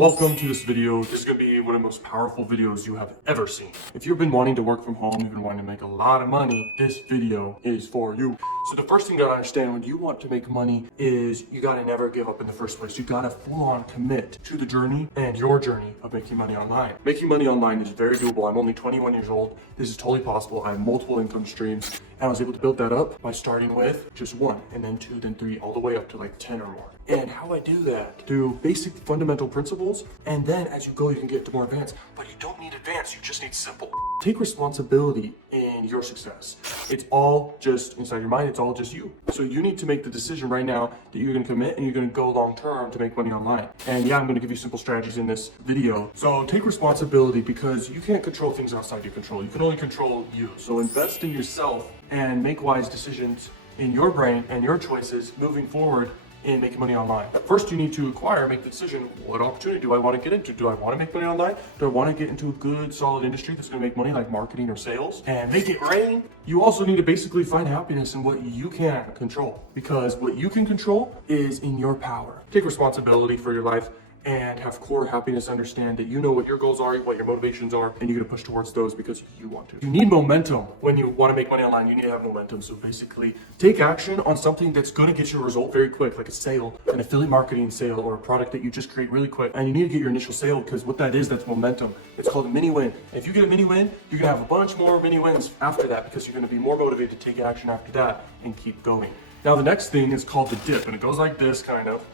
Welcome to this video. This is going to be one of the most powerful videos you have ever seen. If you've been wanting to work from home, you've been wanting to make a lot of money, this video is for you. So the first thing you gotta understand when you want to make money is you gotta never give up in the first place. You gotta full on commit to the journey and your journey of making money online. Making money online is very doable. I'm only 21 years old. This is totally possible. I have multiple income streams and I was able to build that up by starting with just one and then two, then three, all the way up to like 10 or more. And how I do that through basic fundamental principles. And then as you go, you can get to more advanced, but you don't need advanced. You just need simple. Take responsibility in your success. It's all just inside your mind. It's all just you. So you need to make the decision right now that you're going to commit and you're going to go long term to make money online. And yeah, I'm going to give you simple strategies in this video. So take responsibility because you can't control things outside your control. You can only control you. So invest in yourself and make wise decisions in your brain and your choices moving forward in making money online. First, you need to make the decision, what opportunity do I want to get into? Do I want to make money online? Do I want to get into a good, solid industry that's going to make money like marketing or sales and make it rain? You also need to basically find happiness in what you can control, because what you can control is in your power. Take responsibility for your life and have core happiness. Understand that you know what your goals are, what your motivations are, and you're gonna push towards those because you want to. You need momentum. When you want to make money online, you need to have momentum. So basically take action on something that's gonna get you a result very quick, like a sale, an affiliate marketing sale, or a product that you just create really quick. And you need to get your initial sale because what that is, that's momentum. It's called a mini win. And if you get a mini win, you're gonna have a bunch more mini wins after that because you're gonna be more motivated to take action after that and keep going. Now the next thing is called the dip, and it goes like this kind of.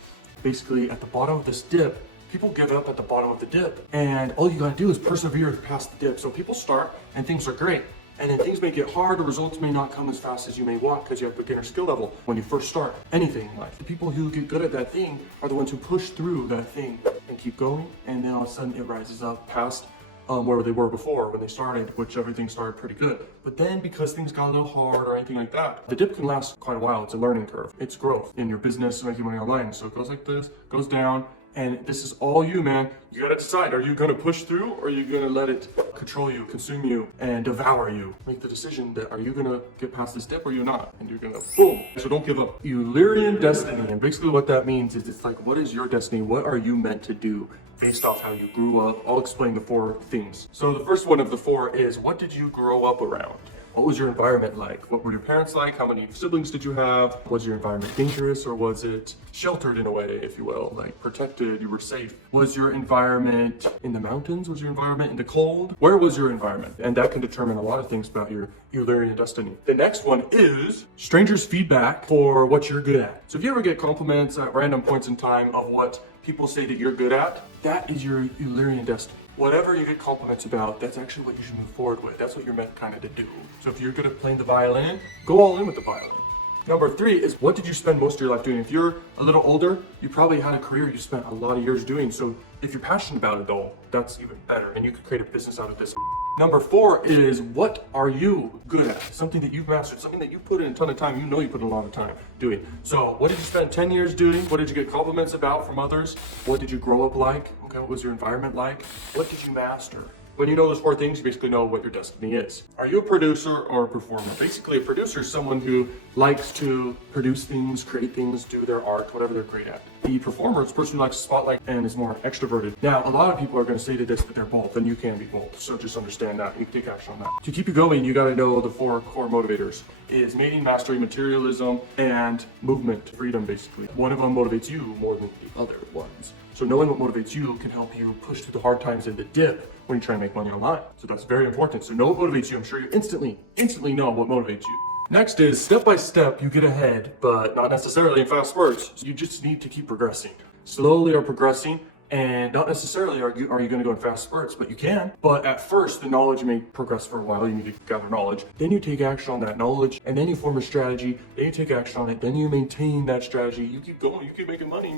Basically at the bottom of this dip, people give up at the bottom of the dip, and all you gotta do is persevere past the dip. So people start and things are great, and then things may get hard, or results may not come as fast as you may want because you have beginner skill level when you first start anything in life. The people who get good at that thing are the ones who push through that thing and keep going, and then all of a sudden it rises up past where they were before when they started, which everything started pretty good. But then because things got a little hard or anything like that, the dip can last quite a while. It's a learning curve. It's growth in your business and making money online. So it goes like this, goes down, and this is all you, man. You gotta decide, are you gonna push through or are you gonna let it control you, consume you, and devour you? Make the decision that are you gonna get past this dip or you're not? And you're gonna, boom. So don't give up. Uyan Destiny, and basically what that means is it's like, what is your destiny? What are you meant to do based off how you grew up? I'll explain the four things. So the first one of the four is, what did you grow up around? What was your environment like? What were your parents like? How many siblings did you have? Was your environment dangerous or was it sheltered in a way, if you will, like protected, you were safe? Was your environment in the mountains? Was your environment in the cold? Where was your environment? And that can determine a lot of things about your Uyan Destiny. The next one is strangers' feedback for what you're good at. So if you ever get compliments at random points in time of what people say that you're good at, that is your Uyan Destiny. Whatever you get compliments about, that's actually what you should move forward with. That's what you're meant kind of to do. So if you're good at playing the violin, go all in with the violin. Number three is, what did you spend most of your life doing? If you're a little older, you probably had a career you spent a lot of years doing. So if you're passionate about it though, that's even better. And you could create a business out of this. Number four is, what are you good at? Something that you've mastered, something that you put in a ton of time, you know you put in a lot of time doing. So what did you spend 10 years doing? What did you get compliments about from others? What did you grow up like? Okay, what was your environment like? What did you master? When you know those four things, you basically know what your destiny is. Are you a producer or a performer? Basically, a producer is someone who likes to produce things, create things, do their art, whatever they're great at. The performer is a person who likes to spotlight and is more extroverted. Now, a lot of people are going to say to this that they're both, and you can be both. So just understand that. You can take action on that. To keep you going, you got to know the four core motivators. Is mating, mastery, materialism, and movement, freedom, basically. One of them motivates you more than the other ones. So knowing what motivates you can help you push through the hard times in the dip when you try to make money online. So that's very important. So know what motivates you. I'm sure you instantly know what motivates you. Next is, step by step, you get ahead, but not necessarily in fast spurts. So you just need to keep progressing. Slowly or progressing, and not necessarily are you going to go in fast spurts, but you can. But at first, the knowledge may progress for a while. You need to gather knowledge. Then you take action on that knowledge, and then you form a strategy. Then you take action on it. Then you maintain that strategy. You keep going. You keep making money.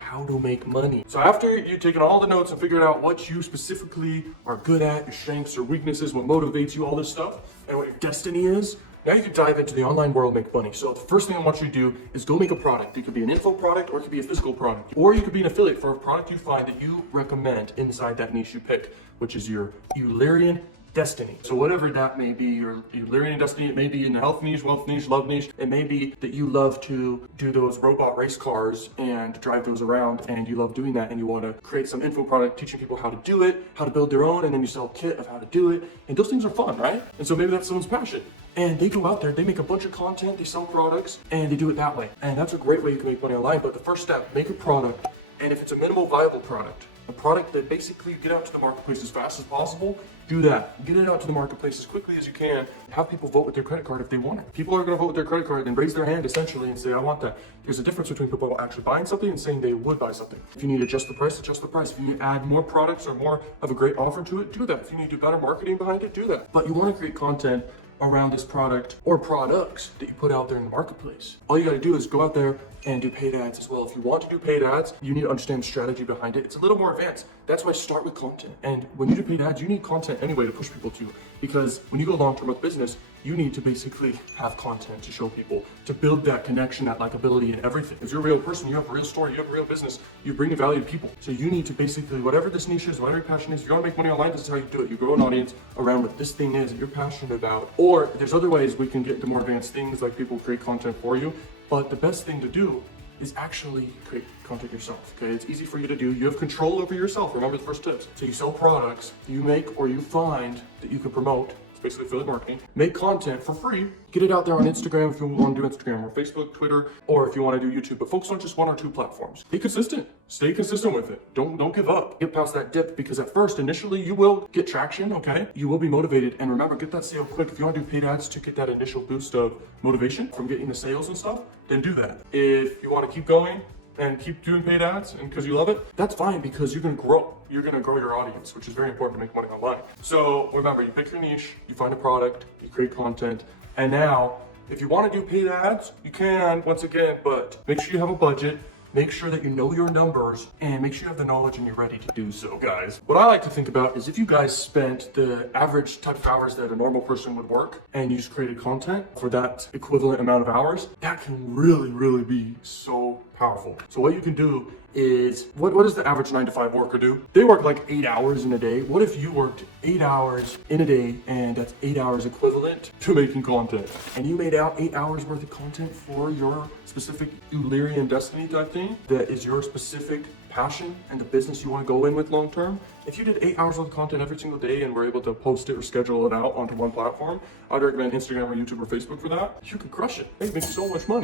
How to make money. So after you've taken all the notes and figured out what you specifically are good at, your strengths, your weaknesses, what motivates you, all this stuff, and what your destiny is, now you can dive into the online world and make money. So the first thing I want you to do is go make a product. It could be an info product or it could be a physical product. Or you could be an affiliate for a product you find that you recommend inside that niche you pick, which is your Uyan Destiny. So whatever that may be, your Uyan Destiny, it may be in the health niche, wealth niche, love niche. It may be that you love to do those robot race cars and drive those around, and you love doing that, and you want to create some info product teaching people how to do it, how to build their own, and then you sell a kit of how to do it. And those things are fun, right? And so maybe that's someone's passion. And they go out there, they make a bunch of content, they sell products, and they do it that way. And that's a great way you can make money online. But the first step, make a product, and if it's a minimal viable product, a product that basically get out to the marketplace as fast as possible, do that. Get it out to the marketplace as quickly as you can. Have people vote with their credit card if they want it. People are going to vote with their credit card and raise their hand essentially and say, I want that. There's a difference between people actually buying something and saying they would buy something. If you need to adjust the price, adjust the price. If you need to add more products or more of a great offer to it, do that. If you need to do better marketing behind it, do that. But you want to create content around this product or products that you put out there in the marketplace. All you got to do is go out there and do paid ads as well. If you want to do paid ads, you need to understand the strategy behind it. It's a little more advanced. That's why start with content. And when you do paid ads, you need content anyway to push people to. Because when you go long-term with business, you need to basically have content to show people, to build that connection, that likability and everything. If you're a real person, you have a real story, you have a real business, you bring value to people. So you need to basically, whatever this niche is, whatever your passion is, if you want to make money online, this is how you do it. You grow an audience around what this thing is that you're passionate about. Or there's other ways we can get into more advanced things, like people create content for you. But the best thing to do is actually create content yourself, okay? It's easy for you to do. You have control over yourself. Remember the first tips. So you sell products you make or you find that you can promote. It's basically affiliate marketing. Make content for free. Get it out there on Instagram if you want to do Instagram, or Facebook, Twitter, or if you want to do YouTube. But focus on just one or two platforms. Be consistent. Stay consistent with it. Don't give up. Get past that dip, because at first, initially, you will get traction, okay? You will be motivated. And remember, get that sale quick. If you want to do paid ads to get that initial boost of motivation from getting the sales and stuff, then do that. If you want to keep going and keep doing paid ads and because you love it, that's fine, because you're going to grow. You're going to grow your audience, which is very important to make money online. So remember, you pick your niche, you find a product, you create content, and now if you want to do paid ads, you can, once again, but make sure you have a budget. Make sure that you know your numbers, and make sure you have the knowledge and you're ready to do so, guys. What I like to think about is if you guys spent the average type of hours that a normal person would work, and you just created content for that equivalent amount of hours, that can really, really be so powerful. So what you can do is, what does the average 9-to-5 worker do? They work like 8 hours in a day. What if you worked 8 hours in a day, and that's 8 hours equivalent to making content, and you made out 8 hours worth of content for your specific Uyan Destiny type thing that is your specific passion and the business you want to go in with long term? If you did 8 hours worth of content every single day and were able to post it or schedule it out onto one platform, I'd recommend Instagram or YouTube or Facebook for that. You could crush it. Make so much money.